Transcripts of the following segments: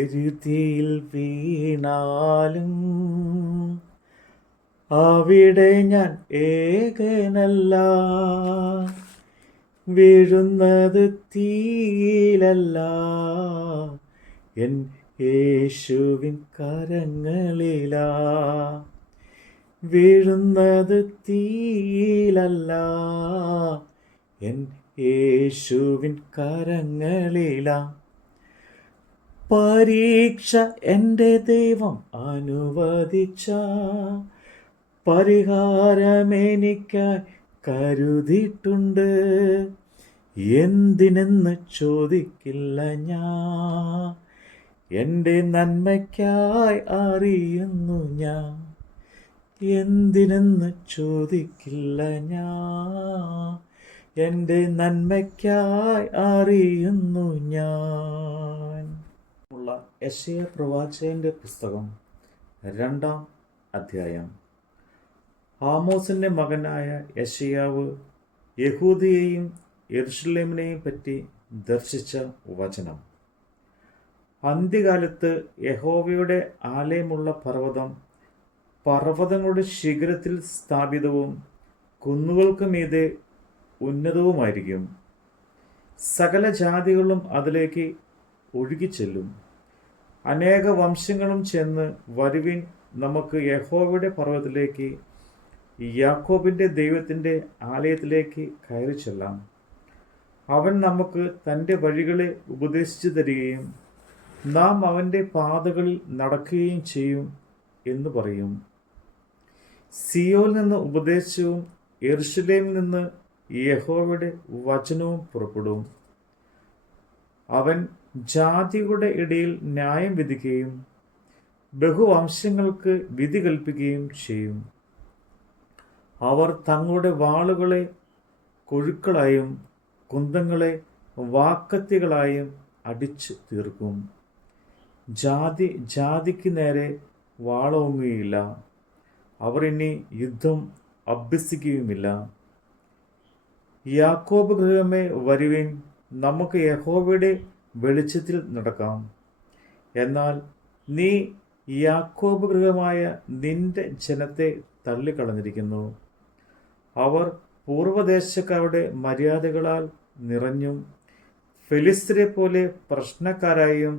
എരുതിയിൽ വീണാലും അവിടെ ഞാൻ ഏകനല്ല, വീഴുന്നത് തീയിലല്ല, എൻ യേശുവിൻ കരങ്ങളിലാ. വീഴുന്നത് തീയിലല്ല, എൻ യേശുവിൻ കരങ്ങളിലാ. പരീക്ഷ എൻ്റെ ദൈവം അനുവദിച്ച പരിഹാരമെനിക്കായി കരുതിയിട്ടുണ്ട്. എന്തിനെന്ന് ചോദിക്കില്ല ഞാൻ, എൻ്റെ നന്മയ്ക്കായി അറിയുന്നു ഞാൻ. എന്തിനെന്ന് ചോദിക്കില്ല ഞാൻ, എൻ്റെ നന്മയ്ക്കായി അറിയുന്നു ഞാൻ. യെശയ്യാ പ്രവാചകന്റെ പുസ്തകം 2-ാം അധ്യായം. ആമോസിന്റെ മകനായ യെശയ്യാവ് യഹൂദയെയും യെരൂശലേമിനെയും പറ്റി ദർശിച്ച വചനം. അന്ത്യകാലത്ത് യഹോവയുടെ ആലയമുള്ള പർവ്വതം പർവ്വതങ്ങളുടെ ശിഖരത്തിൽ സ്ഥാപിതവും കുന്നുകൾക്ക് മീതെ ഉന്നതവുമായിരിക്കും. സകല ജാതികളും അതിലേക്ക് ഒഴുകിച്ചെല്ലും. അനേക വംശങ്ങളും ചെന്ന്, വരുവിൻ, നമുക്ക് യഹോവയുടെ പർവ്വതത്തിലേക്ക്, യാക്കോബിന്റെ ദൈവത്തിന്റെ ആലയത്തിലേക്ക് കയറി ചെല്ലാം. അവൻ നമുക്ക് തൻ്റെ വഴികളെ ഉപദേശിച്ചു തരികയും നാം അവൻ്റെ പാതകളിൽ നടക്കുകയും ചെയ്യും എന്ന് പറയും. സിയോനിൽ നിന്ന് ഉപദേശവും യെരൂശലേമിൽ നിന്ന് യഹോവയുടെ വചനവും പുറപ്പെടും. അവൻ ജാതികളുടെ ഇടയിൽ ന്യായം വിധിക്കുകയും ബഹുവംശങ്ങൾക്ക് വിധി കൽപ്പിക്കുകയും ചെയ്യും. അവർ തങ്ങളുടെ വാളുകളെ കൊഴുക്കളായും കുന്തങ്ങളെ വാക്കത്തികളായും അടിച്ചു തീർക്കും. ജാതി ജാതിക്ക് നേരെ വാളോങ്ങുകയില്ല. അവർ ഇനി യുദ്ധം അഭ്യസിക്കുകയുമില്ല. യാക്കോബ് ഗൃഹമേ, വരുവിൻ, നമുക്ക് യഹോവയുടെ വെളിച്ചത്തിൽ നടക്കാം. എന്നാൽ നീ യാക്കോബ് ഗൃഹമായ നിന്റെ ജനത്തെ തള്ളിക്കളഞ്ഞിരിക്കുന്നു. അവർ പൂർവദേശക്കാരുടെ മര്യാദകളാൽ നിറഞ്ഞും ഫെലിസ്ത്യരെ പോലെ പ്രശ്നക്കാരായും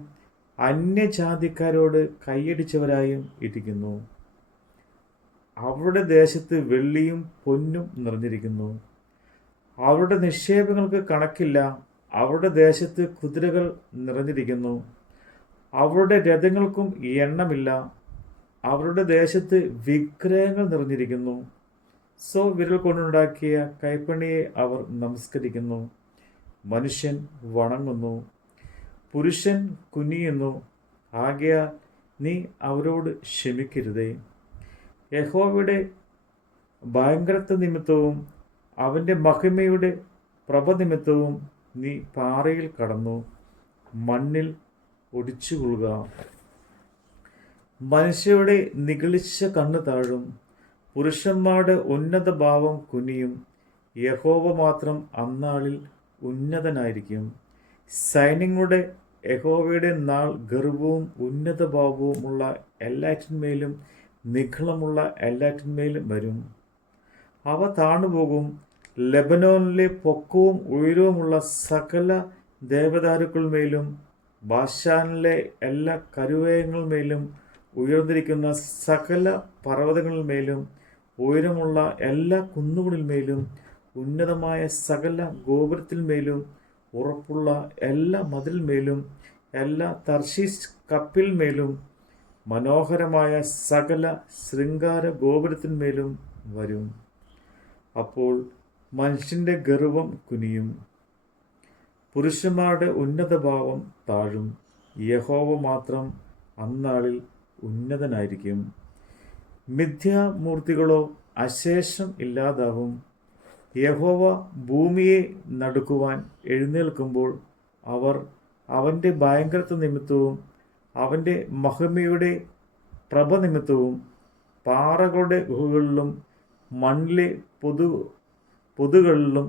അന്യജാതിക്കാരോട് കൈയടിച്ചവരായും ഇരിക്കുന്നു. അവരുടെ ദേശത്ത് വെള്ളിയും പൊന്നും നിറഞ്ഞിരിക്കുന്നു. അവരുടെ നിക്ഷേപങ്ങൾക്ക് കണക്കില്ല. അവരുടെ ദേശത്ത് കുതിരകൾ നിറഞ്ഞിരിക്കുന്നു. അവരുടെ രഥങ്ങൾക്കും എണ്ണമില്ല. അവരുടെ ദേശത്ത് വിഗ്രഹങ്ങൾ നിറഞ്ഞിരിക്കുന്നു. വിരൽ കൊണ്ടുണ്ടാക്കിയ കൈപ്പണിയെ അവർ നമസ്കരിക്കുന്നു. മനുഷ്യൻ വണങ്ങുന്നു, പുരുഷൻ കുനിയുന്നു. ആകയാൽ നീ അവരോട് ക്ഷമിക്കരുതേ. യഹോവയുടെ ഭയങ്കരത്വ നിമിത്തവും അവൻ്റെ മഹിമയുടെ പ്രഭ നിമിത്തവും നീ പാറയിൽ കടന്നു മണ്ണിൽ ഒടിച്ചുകൊള്ളുക. മനുഷ്യരുടെ നിഗളിച്ച കണ്ണു താഴും, പുരുഷന്മാരുടെ ഉന്നത ഭാവം കുനിയും. യഹോവ മാത്രം അന്നാളിൽ ഉന്നതനായിരിക്കും. സൈന്യങ്ങളുടെ യഹോവയുടെ നാൾ ഗർവവും ഉന്നത ഭാവവുമുള്ള എല്ലാറ്റിന്മേലും നിഗളമുള്ള എല്ലാറ്റിന്മേലും വരും. അവ താണുപോകും. ലെബനോനിലെ പൊക്കവും ഉയരവുമുള്ള സകല ദേവദാരുക്കളുമേലും ബാശാനിലെ എല്ലാ കരുവേയങ്ങളുമേലും ഉയർന്നിരിക്കുന്ന സകല പർവ്വതങ്ങളിന്മേലും ഉയരമുള്ള എല്ലാ കുന്നുകളിന്മേലും ഉന്നതമായ സകല ഗോപുരത്തിന്മേലും ഉറപ്പുള്ള എല്ലാ മതിലിന്മേലും എല്ലാ തർശീശ് കപ്പിൽമേലും മനോഹരമായ സകല ശൃംഗാര ഗോപുരത്തിന്മേലും വരും. അപ്പോൾ മനുഷ്യൻ്റെ ഗർവം കുനിയും, പുരുഷന്മാരുടെ ഉന്നതഭാവം താഴും. യഹോവ മാത്രം അന്നാളിൽ ഉന്നതനായിരിക്കും. മിഥ്യാമൂർത്തികളോ അശേഷം ഇല്ലാതാവും. യഹോവ ഭൂമിയെ നടുക്കുവാൻ എഴുന്നേൽക്കുമ്പോൾ അവർ അവൻ്റെ ഭയങ്കരത്വ നിമിത്തവും അവൻ്റെ മഹിമയുടെ പ്രഭ നിമിത്തവും പാറകളുടെ ഗുഹകളിലും മണ്ണിലെ പൊതുകളിലും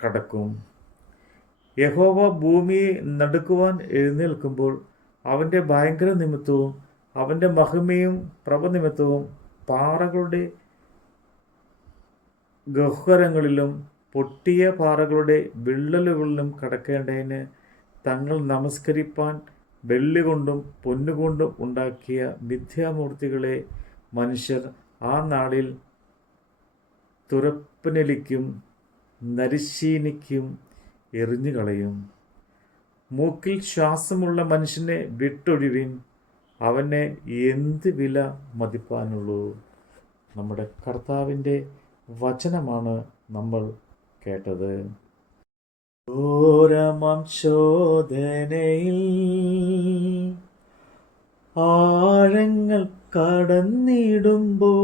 കടക്കും. യഹോവ ഭൂമിയെ നടുക്കുവാൻ എഴുന്നേൽക്കുമ്പോൾ അവൻ്റെ ഭയങ്കര നിമിത്തവും അവൻ്റെ മഹിമയും പ്രഭനിമിത്തവും പാറകളുടെ ഗഹ്വരങ്ങളിലും പൊട്ടിയ പാറകളുടെ വിള്ളലുകളിലും കടക്കേണ്ടതിന് തങ്ങൾ നമസ്കരിപ്പാൻ വെള്ളി കൊണ്ടും പൊന്നുകൊണ്ടും ഉണ്ടാക്കിയ മിഥ്യാമൂർത്തികളെ മനുഷ്യർ ആ നാളിൽ തുരപ്പനെലിക്കും നരിശീനിക്കും എറിഞ്ഞുകളയും. മൂക്കിൽ ശ്വാസമുള്ള മനുഷ്യനെ വിട്ടൊഴിവിൻ, അവനെ എന്ത് വില മതിപ്പാനുള്ളൂ. നമ്മുടെ കർത്താവിൻ്റെ വചനമാണ് നമ്മൾ കേട്ടത്. ഘോരമാം ശോധനയിൽ ആഴങ്ങൾ കടന്നിടുമ്പോ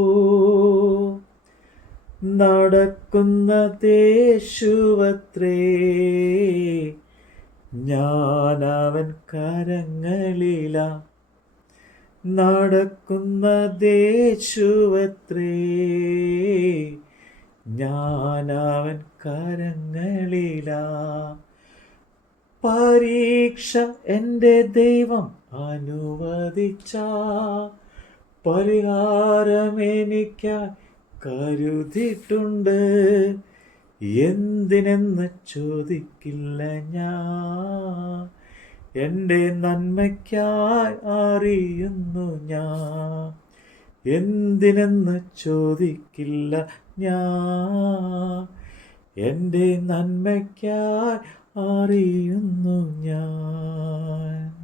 നടക്കുന്ന യേശുവത്രേ, ഞാനവൻ കരങ്ങളിലാ. നടക്കുന്ന യേശുവത്രേ, ഞാനവൻ കരങ്ങളിലാ. പരീക്ഷ എൻ്റെ ദൈവം അനുവദിച്ച പരിഹാരമെനിക്കായി കരുതിയിട്ടുണ്ട്. എന്തിനെന്ന് ചോദിക്കില്ല ഞാൻ, എൻ്റെ നന്മയ്ക്കായി അറിയുന്നു ഞാൻ. എന്തിനെന്ന് ചോദിക്കില്ല ഞാൻ, എൻ്റെ നന്മയ്ക്കായി അറിയുന്നു ഞാൻ.